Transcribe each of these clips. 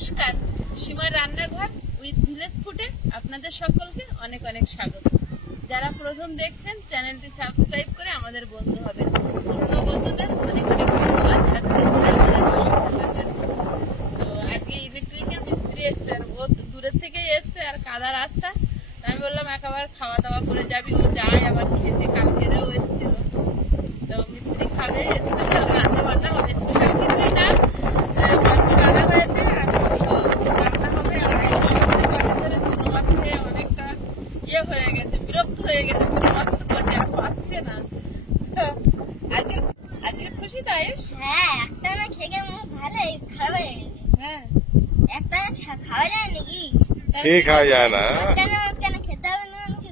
নমস্কার, সীমার রান্নাঘর উইথ ভিলেজ ফুডে আপনাদের সকলকে অনেক অনেক স্বাগত। যারা প্রথম দেখছেন চ্যানেলটি সাবস্ক্রাইব করে আমাদের বন্ধু হবেন। পুরনো বন্ধুদের অনেক অনেক ধন্যবাদ এতদিন ধরে আমাদের পাশে থাকার জন্য। তো আজকে ইলেকট্রিকের মিস্ত্রি এসছে, আর ও দূরের থেকেই এসছে, আর কাদা রাস্তা। আমি বললাম একেবারে খাওয়া দাওয়া করে যাবি, ও যায় আবার খেতে। কালকেরেও এসছিল, তো মিস্ত্রি খাবে, স্পেশাল রান্না বান্না হবে। স্পেশাল কিছুই না, মাংস আনা হয়েছে আর রান্না হবে। আর কদিন ধরে চুনো মাছ খেয়ে অনেকটা ইয়ে হয়ে গেছে, বিরক্ত হয়ে গেছে চুনো মাছের প্রতি, আর পাচ্ছে না। তো আজকে খুশি তো আয়ুষ? হ্যাঁ, একটা না খেয়ে মুখ ভালোই খারাপ হয়ে গেছে। হ্যাঁ, একটা খাওয়া যায় নাকি? ঠিক খাওয়া যায় না। মাঝখানে খেতে হবে না মাংস?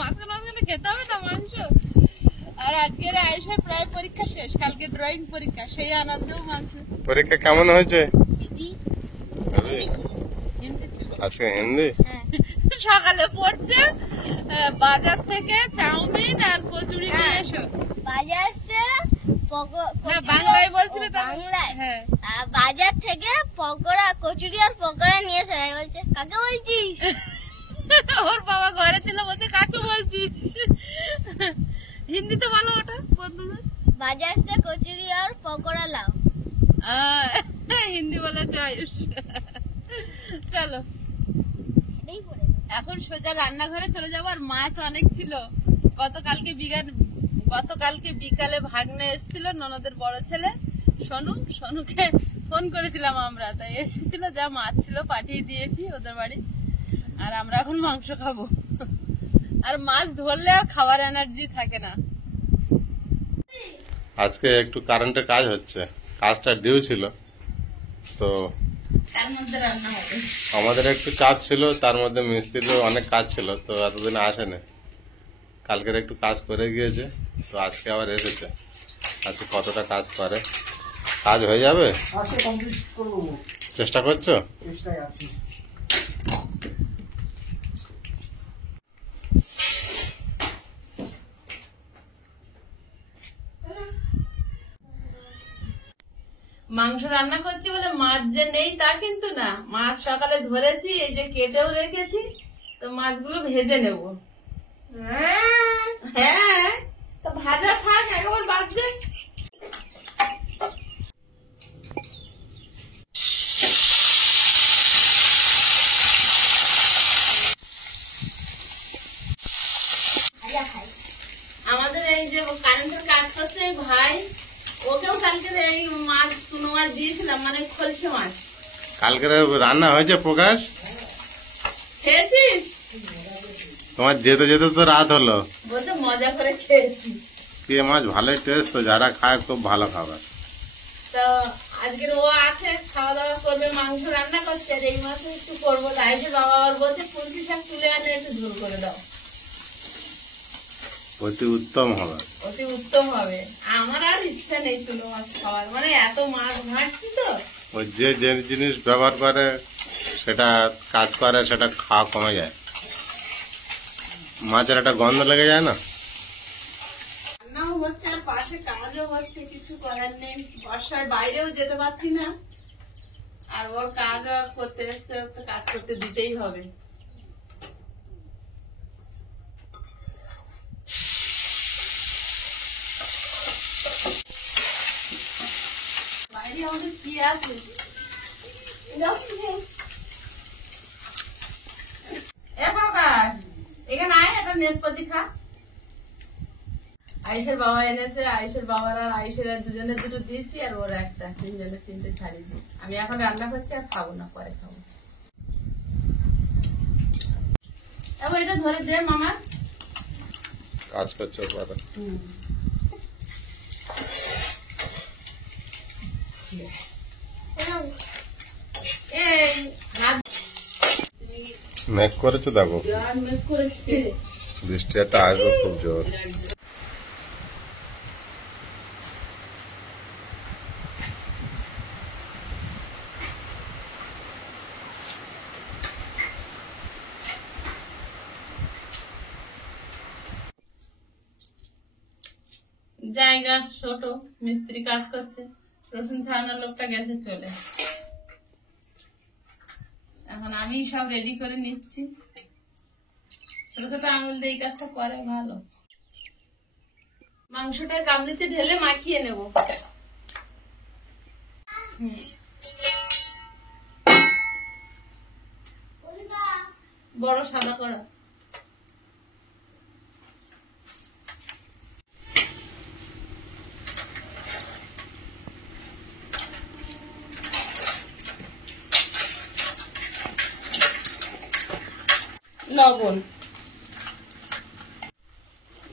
মাঝখানে খেতে হবে না মাংস। আর আজকের আয়ুষের প্রায় পরীক্ষা শেষ, কালকে ড্রয়িং পরীক্ষা, সেই আনন্দেও মাংস। পরীক্ষা কেমন হয়েছে? হিন্দি ছিল। আজকে হিন্দি? হ্যাঁ। সকালে পড়ছে, বাজার থেকে চাউমিন আর কচুরি নিয়ে এসো। বাজার সে না, বাংলায় বলছিলে তো? বাংলায়। হ্যাঁ। বাজার থেকে পকোড়া, কচুরি আর পকোড়া নিয়ে এসে বলছে কাকে বলছিস? ওর বাবা ঘরে ছিল, বলছে কাকে বলছিস? হিন্দিতে বলো ওটা বন্ধুদের। বাজার সে কচুরি আর পকোড়া লাও। হিন্দি বলেছে আয়ুষ। চলো এটাই পড়ে। এখন সোজা রান্নাঘরে চলে যাবো। আর মাছ অনেক ছিল। গতকালকে বিকালে ভাগ্নে এসেছিল, ননদের বড় ছেলে সোনুকে ফোন করেছিলাম আমরা, তাই এসেছিল, যা মাছ ছিল পাঠিয়ে দিয়েছি ওদের বাড়ি। আর আমরা এখন মাংস খাবো। আর মাছ ধরলে আর খাওয়ার এনার্জি থাকে না। আজকে একটু কারেন্টের কাজ হচ্ছে, কাজটা ডিউ ছিল, তো তার মধ্যে রান্না হবে। আমাদের একটু চাপ ছিল, তার মধ্যে মিস্ত্রিরও অনেক কাজ ছিল, তো এতদিন আসেনি। কালকের একটু কাজ করে গিয়েছে, তো আজকে আবার এসেছে। আজকে কতটা কাজ করে, কাজ হয়ে যাবে? আজকে কমপ্লিট করব, চেষ্টা করছো? চেষ্টায় আছি। মাংস রান্না করছি বলে মাছ যে নেই তা কিন্তু না, মাছ সকালে ধরেছি, এই যে কেটেও রেখেছি। তো মাছগুলো ভেজে নেব। হ্যাঁ, তো ভাজা থাক, একবার বাজছে। আমাদের এই যে কারেন্টের কাজ করছে এই ভাই, ওকেও কালকে এই মাছ চুনো মাছ দিয়েছিলাম, মানে খলসে মাছ। কালকের রান্না হয়েছে প্রকাশ? খেয়েছিস? তোমার যেতে যেতে তো রাত হলো। বলতে মজা করে খেয়েছি। কি মাছ ভালোই টেস্ট, তো যারা খায় খুব ভালো খাবার। তো আজকের ও আছে, খাওয়া দাওয়া করবে, মাংস রান্না করছে, আর এই মাছ একটু করবো। তাই যে বাবা আবার বলছে পুঁটি শাক তুলে এনে একটু ঝোল করে দাও। অতি উত্তম হবে। অতি উত্তম হবে। আমার আর ইচ্ছা নেই চুনো মাছ খাওয়ার, মানে এত মাছ ঘাঁটছি তো। ওই যে যে জিনিস ব্যবহার করে সেটা কাজ করে, সেটা খাওয়া কমে যায়। মাছের একটা গন্ধ লেগে যায় না? রান্নাও হচ্ছে আর পাশে কাজও হচ্ছে, কিছু করার নেই। বর্ষায় বাইরেও যেতে পারছি না, আর ওর কাজ করতে এসছে, ওর তো কাজ করতে দিতেই হবে। বাইরে আমাদের কি আছে? এ প্রকাশ, এখানে আয়, একটা নেসপাতি খা। আয়ুষের বাবা এনেছে, আয়ুষের বাবার আর আয়ুষের আর দুজনের দুটো দিয়েছি, আর ওর একটা, তিনজনের তিনটে শাড়ি দিই। আমি এখন রান্না করছি, আর খাবো না, পরে খাবো। এটা ধরে দে মামা। কাজ করছো বাবা? এই মেঘ করেছো দেখো, মেঘ করেছে। বৃষ্টি একটা আসবে খুব জোর। জায়গা ছোট, মিস্ত্রি কাজ করছে, রসুন ছাড়ানোর লোকটা গেছে চলে। এখন আমি সব রেডি করে নিচ্ছি। ছোট ছোট আঙুল দিয়ে এই কাজটা করে ভালো। মাংসটা গামলিতে ঢেলে মাখিয়ে নেব। বড় সাদা করা। লবণ,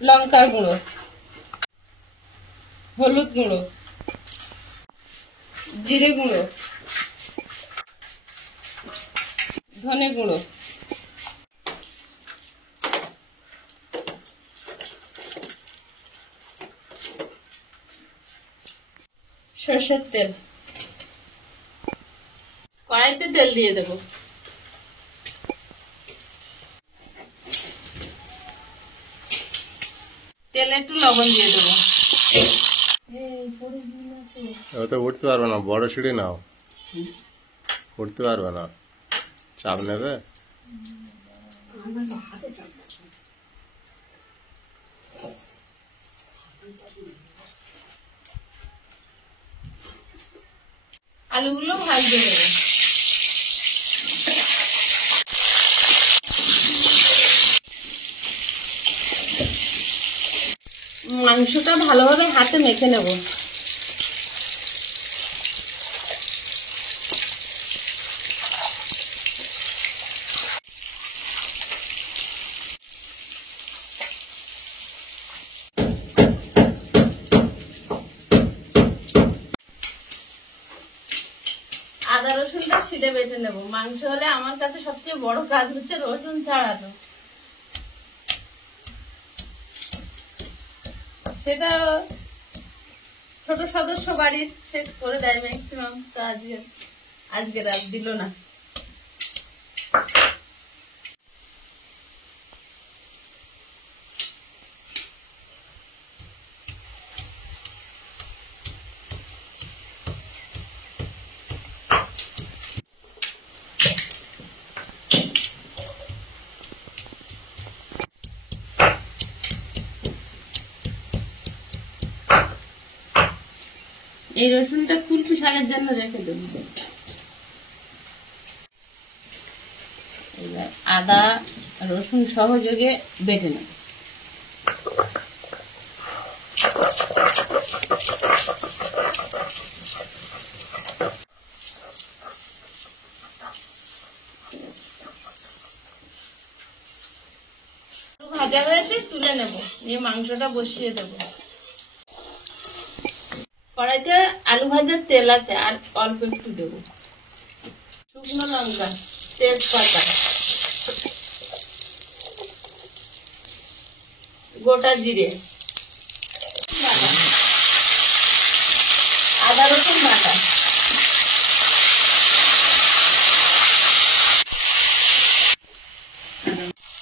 লঙ্কার গুঁড়ো, হলুদ গুঁড়ো, জিরে গুঁড়ো, ধনে গুঁড়ো, সরষের তেল। কড়াইতে তেল দিয়ে দেব। তেলে একটু লবণ দিয়ে দেবো। তো উঠতে পারবে না, বড় সিঁড়ি নাও, উঠতে পারবে না, চাপ নেবে। আলুগুলো ভাজতে দেবো। মাংসটা ভালোভাবে হাতে মেখে নেব। আদা রসুনটা শিলে বেটে নেব। মাংস হলে আমার কাছে সবচেয়ে বড় কাজ হচ্ছে রসুন ছাড়ানো। সেটা ছোট সদস্য বাড়ির সে করে দেয় ম্যাক্সিমাম, তো আজকে রাত দিল না। এই রসুনটা কুলপি শাকের জন্য রেখে দেব। এবার আদা রসুন সহযোগে বেটে নেব। ভাজা হয়েছে, তুলে নেব, নিয়ে মাংসটা বসিয়ে দেব। কড়াইতে আলু ভাজার তেল আছে, আর অল্প একটু দেব। শুকনো লঙ্কা, তেজপাতা, গোটা জিরে, বাটা, আদা রসুন বাটা,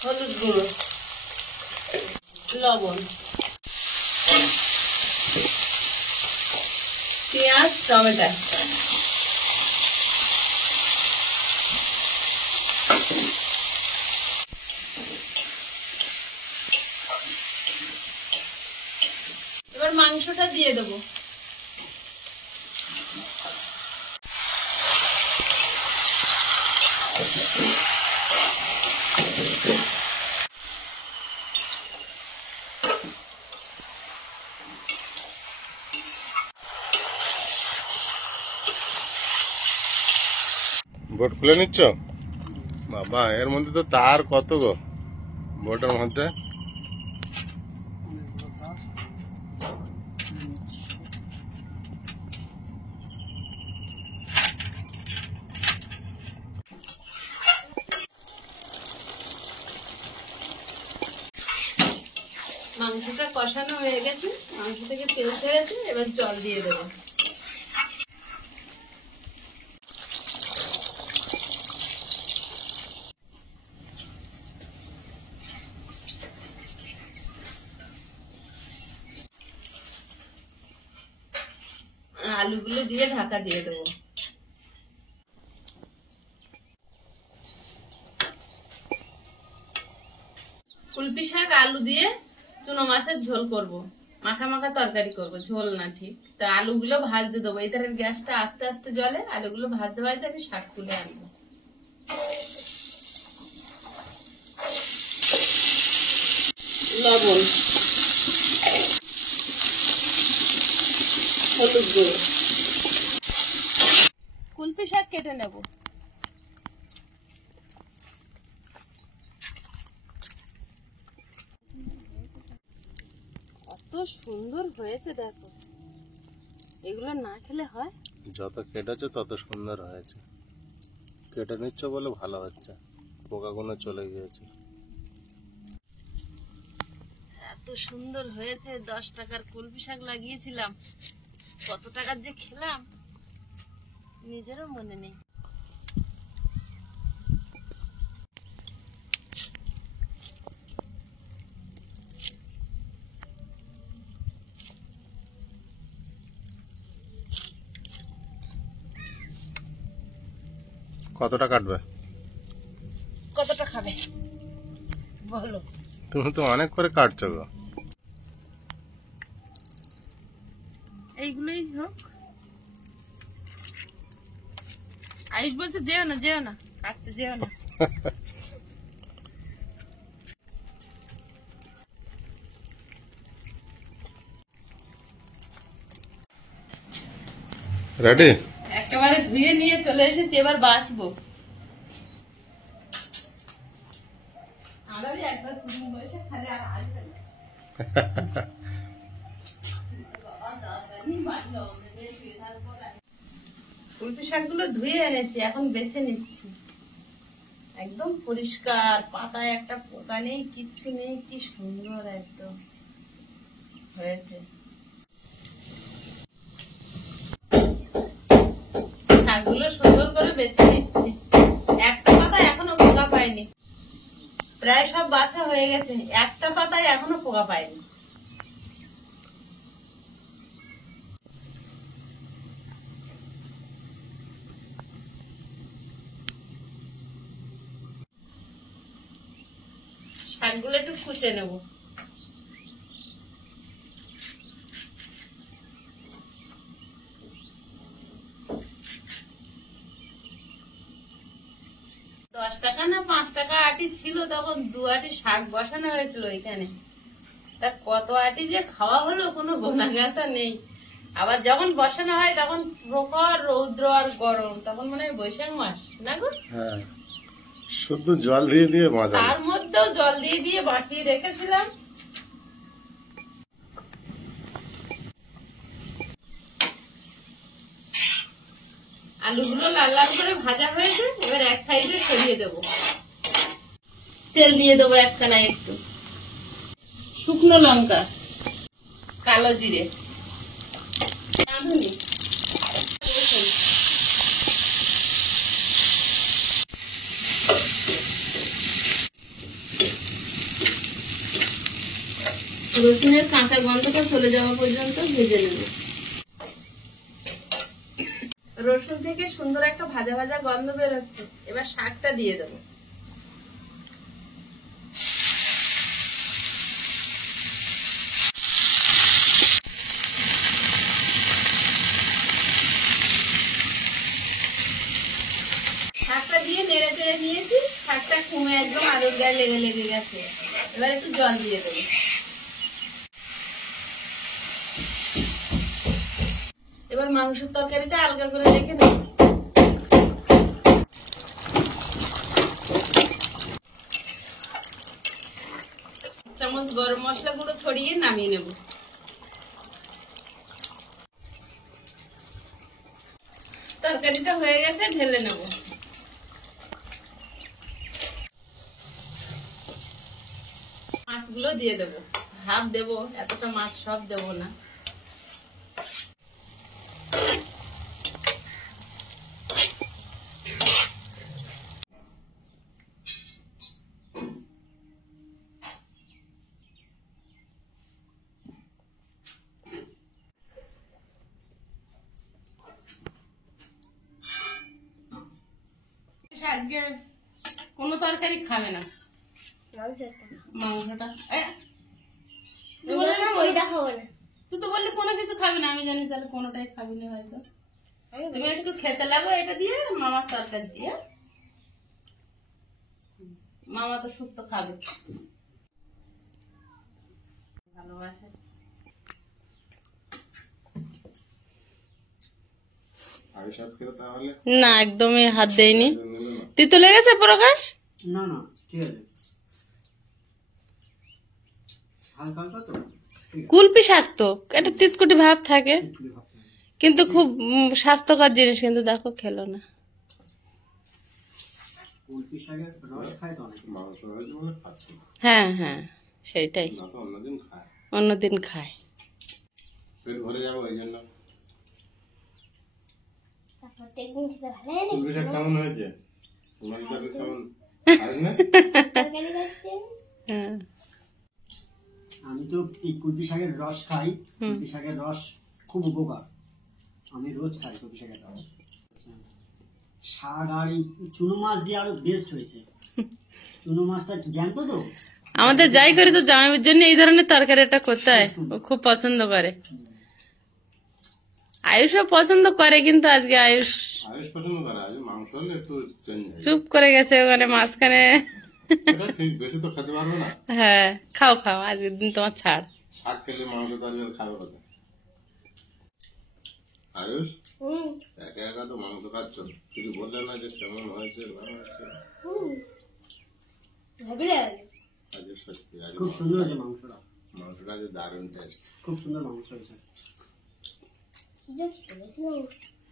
হলুদ গুঁড়ো, লবণ, পেঁয়াজ, টমেটো, এবার মাংসটা দিয়ে দেবো। বোট খুলে নিচ্ছ? বাবা, এর মধ্যে তো তার কত গো বোটের মধ্যে। মাংসটা কষানো হয়ে গেছে, মাংস থেকে তেল ছেড়েছে, এবার জল দিয়ে দেবো। আলুগুলো দিয়ে ঢাকা দিয়ে দেবো। আলু দিয়ে চুনো মাছের ঝোল করব, মাখা মাখা তরকারি করব, ঝোল না ঠিক। তো আলুগুলো ভাজতে দেবো, এই ধারের গ্যাসটা আস্তে আস্তে জ্বলে, আলুগুলো ভাজতে ভাজতে আমি শাক তুলে আনবো। লবণ, হলুদ গুঁড়ো, কুলপি শাক কেটে নেব। কত সুন্দর হয়েছে দেখো, এগুলো না খেলে হয়? যত কেটেছে তত সুন্দর হয়েছে। কেটে নিচ্ছ বলে ভালো হচ্ছে, পোকাগুলো চলে গিয়েছে। এত সুন্দর হয়েছে, 10 টাকার কলমি শাক লাগিয়েছিলাম, কত টাকার যে খেলাম নিজেরও মনে নেই। কতটা কাটবে? কতটা খাবে বলো? তুমি তো অনেক করে কাটছো গো। এইগুলোই হোক। আয়ুষ বলছে যেও না, যেও না, কাটতে যেও না। রেডি? একেবারে ধুয়ে নিয়ে চলে এসেছি, এবার বাছবো। আমারই একবার কুড়ি বয়সে খালি আর আসবে না। কুলপি শাকগুলো ধুয়ে এনেছি, এখন বেছে নিচ্ছি। একদম পরিষ্কার, পাতায় একটা পোকা নেই, কিচ্ছু নেই, কি সুন্দর একদম হয়েছে। শাকগুলো সুন্দর করে বেছে নিচ্ছি। একটা পাতায় এখনো পোকা পাইনি, প্রায় সব বাছা হয়ে গেছে, একটা পাতায় এখনো পোকা পাইনি। শাকগুলো একটু কুচে নেব। ৳10 না ৳5 আটি ছিল, তখন 2 আটি শাক বসানো হয়েছিল এখানে। তা কত আটি যে খাওয়া হলো কোনো গোনাগাতা নেই। আবার যখন বসানো হয় তখন প্রখর রৌদ্র আর গরম, তখন মনে হয় বৈশাখ মাস না গো? হ্যাঁ, শুধু জল দিয়ে দিয়ে মজা। তার মধ্যেও জল দিয়ে দিয়ে বাঁচিয়ে রেখেছিলাম। আলুগুলো লাল লাল করে ভাজা হয়েছে, এবার এক সাইডে সরিয়ে দেবো। তেল দিয়ে দেবো একখানা, একটু শুকনো লঙ্কা, কালো জিরে, রাঁধুনি, রসুনের কাঁচা গন্ধটা চলে যাওয়া পর্যন্ত ভেজে নেব। রসুন থেকে সুন্দর একটা ভাজা ভাজা গন্ধ বের হচ্ছে, এবার শাকটা দিয়ে দেবো। শাকটা দিয়ে নেড়ে চেড়ে নিয়েছি, শাকটা কমে একদম আলুর গায়ে লেগে লেগে গেছে, এবার একটু জল দিয়ে দেবো। এবার মাংসের তরকারিটা আলগা করে দেখে নেব। চামচ গরম মশলা গুঁড়ো ছড়িয়ে নামিয়ে নেব। তরকারিটা হয়ে গেছে, ঢেলে নেব। মাছগুলো দিয়ে দেবো, হাফ দেবো, এতটা মাছ সব দেবো না। আজকে কোনো তরকারি খাবে না, লাল চারটা মাংসটা তুই বললো বললি না না ওইটা খাবো না। তুই তো বললি কোনো কিছু খাবি না, আমি জানি তাহলে কোনোটাই খাবি না হয়তো। আমি তুমি একটু খেতে লাগো এটা দিয়ে, মামার তরকারি দিয়ে। মামা তো শুক্তো খাবে, ভালোবাসে। আয়ুষ আজকে তাহলে না একদমই হাত দেয়নি। নিল না। তিতো লেগেছে প্রকাশ? না না ঠিক আছে, হালকা হালকা তো কুলপি শাক তো এটা তিতকুটি ভাব থাকে, একটু ভাবতে হবে। কিন্তু খুব স্বাস্থ্যকর জিনিস, কিন্তু দেখো খেলো না। কুলপি শাকের রস খায় তো অনেকে। মাংস হয়েছে বলে খাচ্ছে না। হ্যাঁ হ্যাঁ সেইটাই, না তো অন্যদিন খায়, অন্যদিন খায়। পেট ভরে যাবো ওই জন্য। তারপর দেখুন খেতে ভালো লাগে না? কুলপি শাক কেমন হয়েছে? তোমার তরকারি কেমন? খাবেন না? তরকারি খাচ্ছেন? হ্যাঁ আমি তো এই কুলপি শাকের রস খাই। কুলপি শাকের রস খুব উপকার, আমি রোজ খাই কুলপি শাকের রস। শাক আর এই চুনো মাছ দিয়ে আরো বেস্ট হয়েছে। চুনো মাছটা জ্যান্ত তো, আমাদের যাই করি তো জামাইয়ের জন্য এই ধরনের তরকারিটা করতে হয়, ও খুব পছন্দ করে। আয়ুষও পছন্দ করে, কিন্তু আজকে আয়ুষ আয়ুষ পছন্দ করে, আজ মাংস হলে একটু চেঞ্জ হয়। চুপ করে গেছে ওখানে মাঝখানে। এটা ঠিক, বেশি তো খেতে পারবে না। হ্যাঁ খাও খাও, আজকের দিন তোমার ছাড়। শাক খেলে মাংস তরকারি খাবে কথা। আয়ুষ হুম একা একা তো মাংস খাচ্ছ, কিছু বললে না যে কেমন হয়েছে না হয়েছে? হুম ভাবলে আজকে সত্যি আজ খুব সুন্দর হয়েছে মাংসটা, মাংসটা আজ দারুণ টেস্ট। খুব সুন্দর মাংস হয়েছে। সুযোগ খেয়েছিলাম।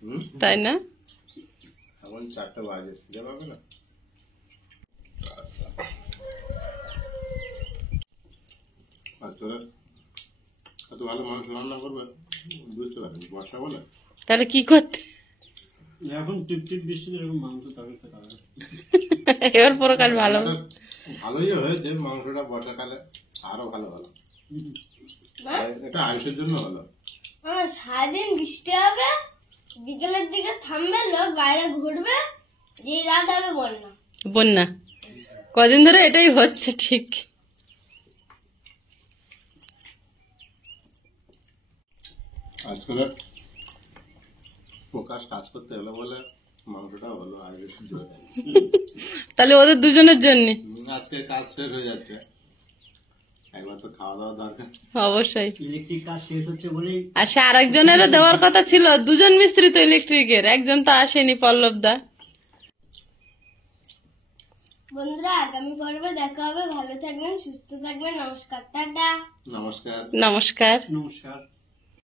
হুম, তাই না? এখন 4টা বাজে, খিদে পাবে না? আর তোরা এত ভালো মাংস রান্না করবে বুঝতে পারিনি, বর্ষা বলে। তাহলে কি করতে? এখন টিপ টিপ বৃষ্টিতে এরকম মাংস তরকারি খেতে হবে। এবার প্রকাশ ভালো। ভালোই হয়েছে মাংসটা, বর্ষাকালে আরো ভালো হলো। এটা আয়ুষের জন্য হলো। সারাদিন বৃষ্টি হবে, বিকেলের দিকে থামবে, লোক বাইরে ঘুরবে, যে রাত হবে বন্যা। বন্যা কদিন ধরে এটাই হচ্ছে ঠিক। আজকাল প্রকাশ কাজ করতে হলো বলে মাংসটা হলো আয়ুষের জন্য। তাহলে ওদের দুজনের জন্য আজকে কাজ শেষ হয়ে যাচ্ছে, একবার তো খাওয়া দাওয়া দরকার। অবশ্যই। ইলেকট্রিক কাজ শেষ হচ্ছে বলেই আর সে আরেকজনেরও দেওয়ার কথা ছিল, দুজন মিস্ত্রি তো ইলেকট্রিকের, একজন তো আসেনি, পল্লব দা। বন্ধুরা আগামী পর্বে দেখা হবে, ভালো থাকবেন, সুস্থ থাকবেন, নমস্কার, টাটা। নমস্কার। নমস্কার। নমস্কার।